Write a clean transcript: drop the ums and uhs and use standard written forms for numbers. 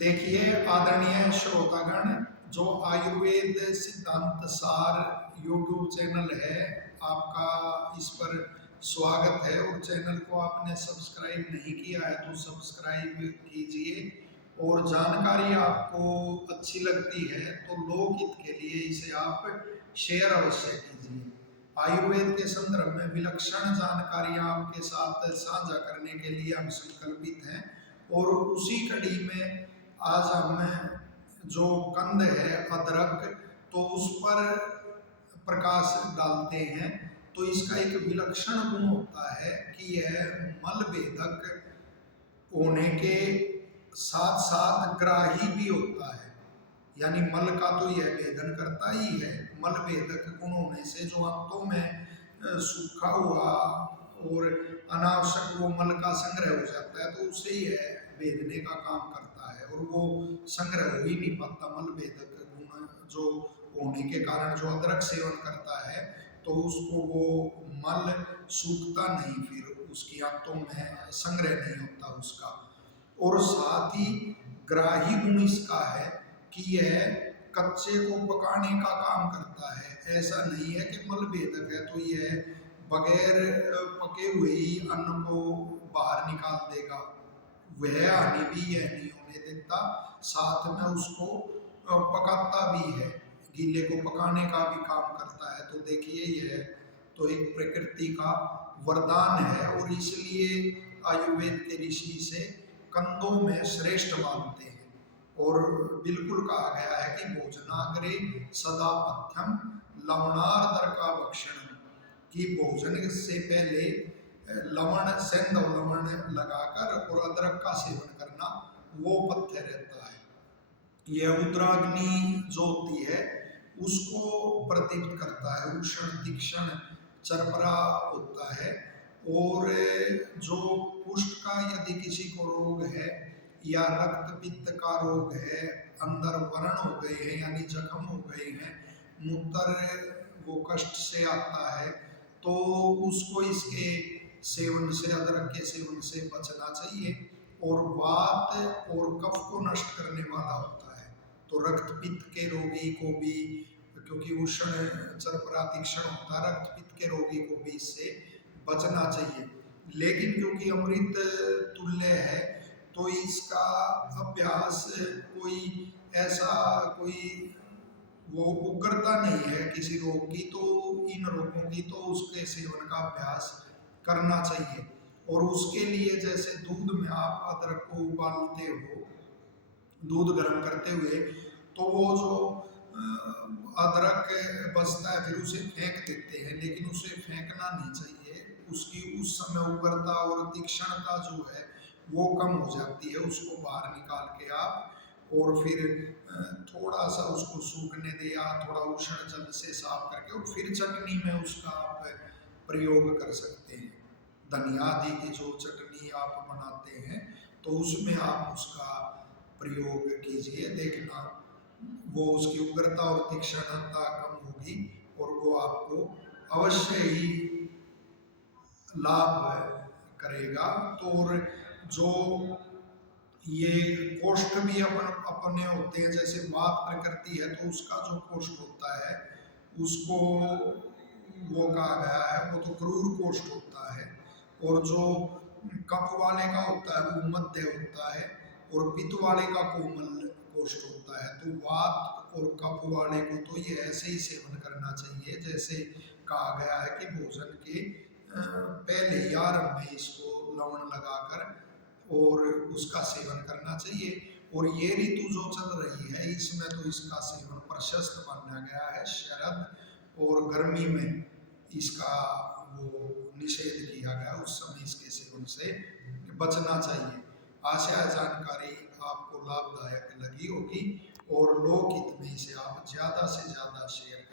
देखिए आदरणीय श्रोतागण, जो आयुर्वेद सिद्धांत सार यूट्यूब चैनल है, आपका इस पर स्वागत है। और चैनल को आपने सब्सक्राइब नहीं किया है तो सब्सक्राइब कीजिए। और जानकारी आपको अच्छी लगती है तो लोकहित के लिए इसे आप शेयर अवश्य कीजिए। आयुर्वेद के संदर्भ में विलक्षण जानकारियां आपके साथ साझा करने के लिए हम संकल्पित हैं। और उसी कड़ी में आज हम जो कंद है अदरक, तो उस पर प्रकाश डालते हैं। तो इसका एक विलक्षण गुण होता है कि यह मल भेदक होने के साथ साथ ग्राही भी होता है। यानी मल का तो यह भेदन करता ही है। मल भेदक गुण होने से जो अंतों में सूखा हुआ और अनावश्यक वो मल का संग्रह हो जाता है, तो उसे यह भेदने का काम करता है और वो संग्रह हो ही नहीं पाता। मल भेदक गुण जो होने के कारण जो अदरक सेवन करता है तो उसको वो मल सूखता नहीं, फिर उसकी आंतों में संग्रह नहीं होता उसका। और साथ ही ग्राही गुण इसका है कि यह कच्चे को पकाने का काम करता है। ऐसा नहीं है कि मल भेदक है तो यह बगैर पके हुए ही अन्न को बाहर निकाल देगा, वह हानि भी यह नहीं होने देता। साथ में उसको पकाता भी है, गीले को पकाने का भी काम करता है। तो देखिए यह तो एक प्रकृति का वरदान है और इसलिए आयुर्वेद के ऋषि इसे कंदों में श्रेष्ठ मानते हैं। और बिल्कुल कहा गया है कि भोजनाग्रे सदा पथ्यम लवणार्द्रका भक्षण, कि भोजन से पहले लवण सेंध और लवण लगाकर और अदरक का सेवन करना वो पथ्य रहता है। यह रुद्राग्नि जो होती है उसको प्रदीप्त करता है, उष्ण तीक्ष्ण चरपरा होता है। और जो कुष्ठ का यदि किसी को रोग है या रक्त पित्त का रोग है, अंदर व्रण हो गए हैं यानी जख्म हो गए हैं, मूत्र वो कष्ट से आता है, तो उसको इसके सेवन से, अदरक के सेवन से बचना चाहिए। और वात और कफ को नष्ट करने वाला होता है। तो रक्त पित्त के रोगी को भी, क्योंकि उष्ण चरपरा तीक्ष्ण होता है, रक्त पित्त के रोगी को भी इससे बचना चाहिए। लेकिन क्योंकि अमृत तुल्य है तो इसका अभ्यास कोई ऐसा कोई वो उग्रता नहीं है किसी रोग की, तो इन रोगों की तो उसके सेवन का अभ्यास करना चाहिए। और उसके लिए जैसे दूध में आप अदरक को उबालते हो, दूध गर्म करते हुए, तो वो जो अदरक बचता है फिर उसे फेंक देते हैं, लेकिन उसे फेंकना नहीं चाहिए। उसकी उस समय उग्रता और तीक्ष्णता जो है वो कम हो जाती है। उसको बाहर निकाल के आप और फिर थोड़ा सा उसको सूखने दे या थोड़ा उष्ण जल से साफ करके और फिर चटनी में उसका आप प्रयोग कर सकते हैं। धनिया आदि की जो चटनी आप बनाते हैं तो उसमें आप उसका प्रयोग कीजिए, देखना वो उसकी उग्रता और तीक्ष्णता कम होगी और वो आपको अवश्य ही लाभ करेगा। तो और जो ये कोष्ठ भी अपने होते हैं, जैसे वात प्रकृति है तो उसका जो कोष्ठ होता है उसको वो कहा गया है वो तो क्रूर कोष्ठ होता है। और जो कफ वाले का होता है वो मध्य होता है और पित्त वाले का कोमल कोष्ठ होता है। तो वात और कफ वाले को तो ये ऐसे ही सेवन करना चाहिए जैसे कहा गया है कि भोजन के पहले ही आरंभ में इसको लवण लगाकर और उसका सेवन करना चाहिए। और ये ऋतु जो चल रही है इसमें तो इसका सेवन प्रशस्त माना गया है। शरद और गर्मी में इसका वो निषेध किया गया, उस समय इसके सेवन से बचना चाहिए। आशा जानकारी आपको लाभदायक लगी होगी और लोकहित में इसे आप ज़्यादा से ज़्यादा शेयर